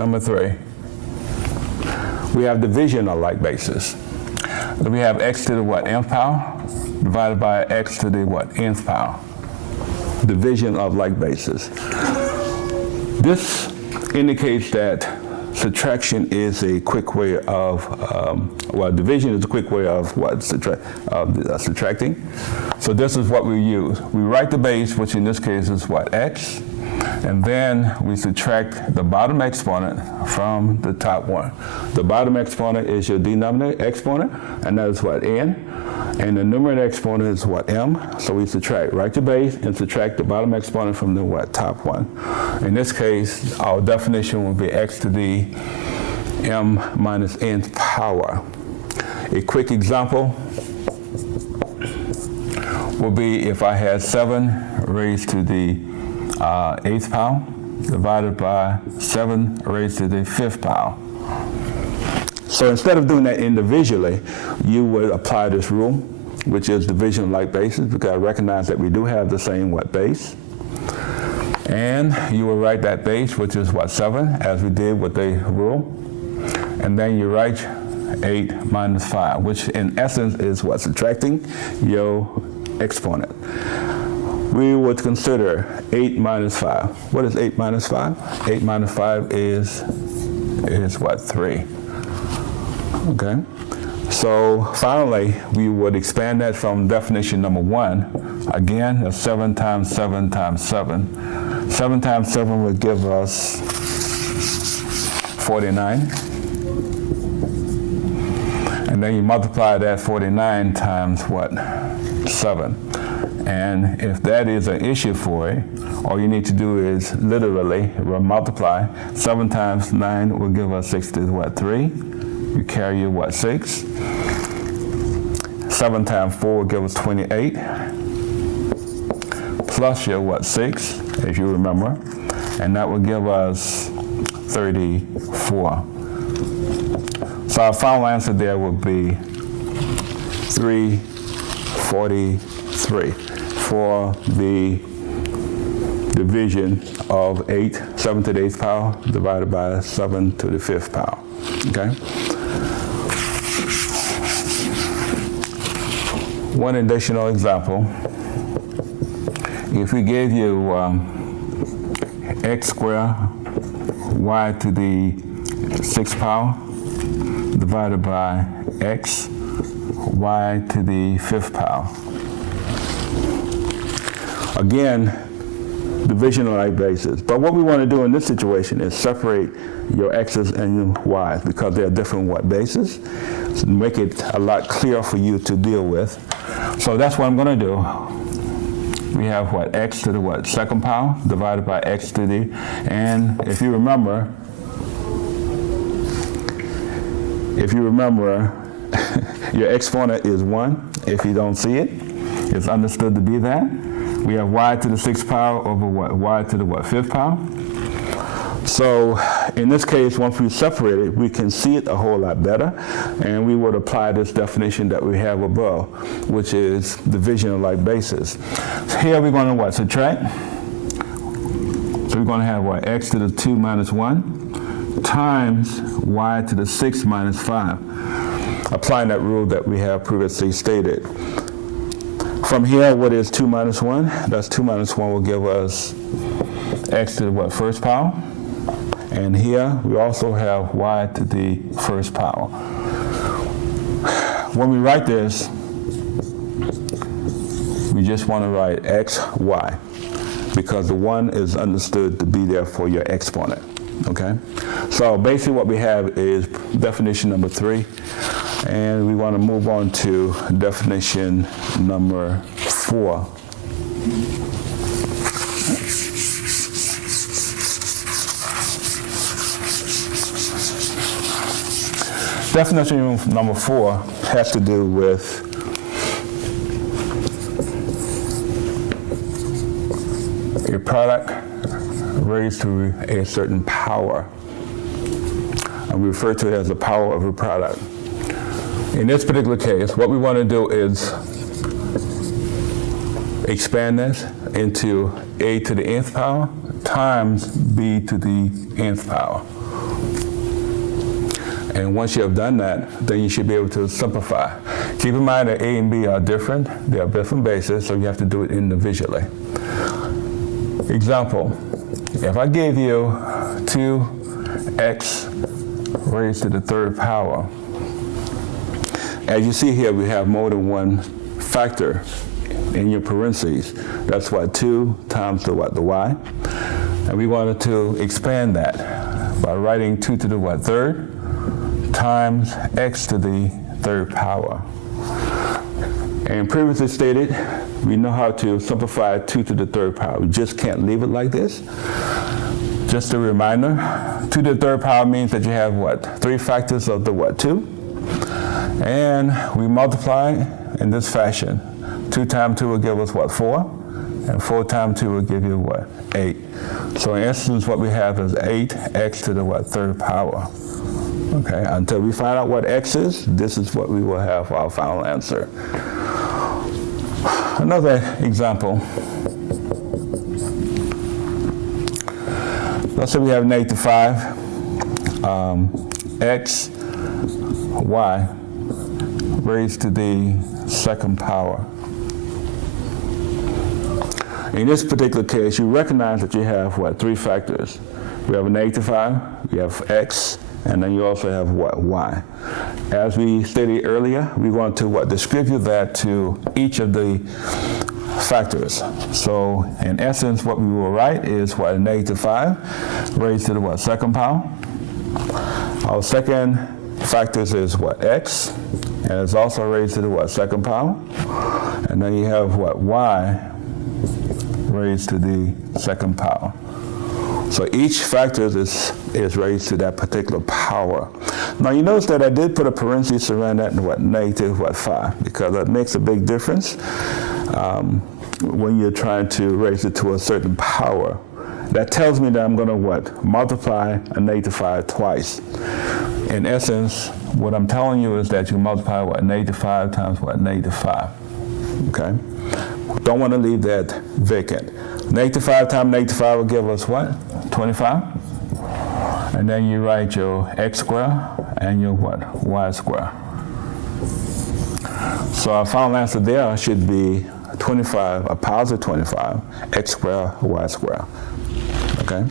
Number 3, we have division of like bases. We have x to the what, nth power divided by x to the what, nth power. Division of like bases. This indicates that subtraction is a quick way of, division is a quick way of what, subtracting. So this is what we use. We write the base, which in this case is what, x, and then we subtract the bottom exponent from the top one. The bottom exponent is your denominator exponent, and that is what, n. And the numerator exponent is what, m. So we subtract, write the base and subtract the bottom exponent from the what, top one. In this case, our definition will be x to the m minus nth power. A quick example will be if I had 7 raised to the 8th power divided by 7 raised to the 5th power. So instead of doing that individually, you would apply this rule, which is division of like bases, because I recognize that we do have the same what base. And you will write that base, which is what, 7, as we did with the rule. And then you write 8 minus 5, which in essence is what, subtracting your exponent. We would consider 8 minus 5. What is 8 minus 5? 8 minus 5 is what, 3. Okay, so finally we would expand that from definition number 1. Again, that's 7 times 7 times 7. 7 times 7 would give us 49. And then you multiply that 49 times what? 7. And if that is an issue for you, all you need to do is literally multiply. 7 times 9 will give us 3. You carry your what, 6. 7 times 4 will give us 28. Plus your what, 6, if you remember. And that will give us 34. So our final answer there would be 343 for the division of 7 to the 8th power divided by 7 to the 5th power. Okay? One additional example. If we gave you x squared y to the 6th power divided by x y to the 5th power. Again, division of like bases. But what we want to do in this situation is separate your x's and your y's because they're different what bases. So make it a lot clearer for you to deal with. So that's what I'm going to do. We have what, x to the what, 2nd power divided by x to the, and if you remember, your exponent is 1. If you don't see it, it's understood to be that. We have y to the 6th power over what, y to the what, 5th power. So in this case, once we separate it, we can see it a whole lot better, and we would apply this definition that we have above, which is division of like bases. Here we're going to what, subtract. So we're going to have what, x to the 2 minus 1 times y to the 6 minus 5, applying that rule that we have previously stated. From here, what is 2 minus 1? That's 2 minus 1 will give us x to the what, 1st power. And here we also have y to the 1st power. When we write this, we just want to write x, y, because the 1 is understood to be there for your exponent. Okay? So basically what we have is definition number 3, and we want to move on to definition number 4. Definition number 4 has to do with a product raised to a certain power. And we refer to it as the power of a product. In this particular case, what we want to do is expand this into a to the nth power times b to the nth power. And once you have done that, then you should be able to simplify. Keep in mind that A and B are different. They are different bases, so you have to do it individually. Example, if I gave you 2x raised to the third power, as you see here, we have more than one factor in your parentheses. That's what, 2 times the what, the y? And we wanted to expand that by writing 2 to the what, third times x to the third power. And previously stated, we know how to simplify 2 to the third power. We just can't leave it like this. Just a reminder, 2 to the third power means that you have what, 3 factors of the what, 2? And we multiply in this fashion. 2 times 2 will give us what, 4? And 4 times 2 will give you what, 8. So in essence, what we have is 8x to the what, third power. Okay, until we find out what x is, this is what we will have for our final answer. Another example. Let's say we have -5 x, y raised to the second power. In this particular case, you recognize that you have what, 3 factors. We have a -5, we have x, and then you also have what, y. As we stated earlier, we want to what, distribute that to each of the factors. So in essence, what we will write is what, -5 raised to the what, second power. Our second factors is what, x, and it's also raised to the what, second power. And then you have what, y raised to the second power. So each factor is raised to that particular power. Now you notice that I did put a parenthesis around that and what, -5, because that makes a big difference when you're trying to raise it to a certain power. That tells me that I'm going to what, multiply a -5 twice. In essence, what I'm telling you is that you multiply what, -5 times what, -5. Okay? Don't want to leave that vacant. -5 times -5 will give us what? 25. And then you write your x squared and your what? Y squared. So our final answer there should be 25, a positive 25, x squared, y squared. Okay?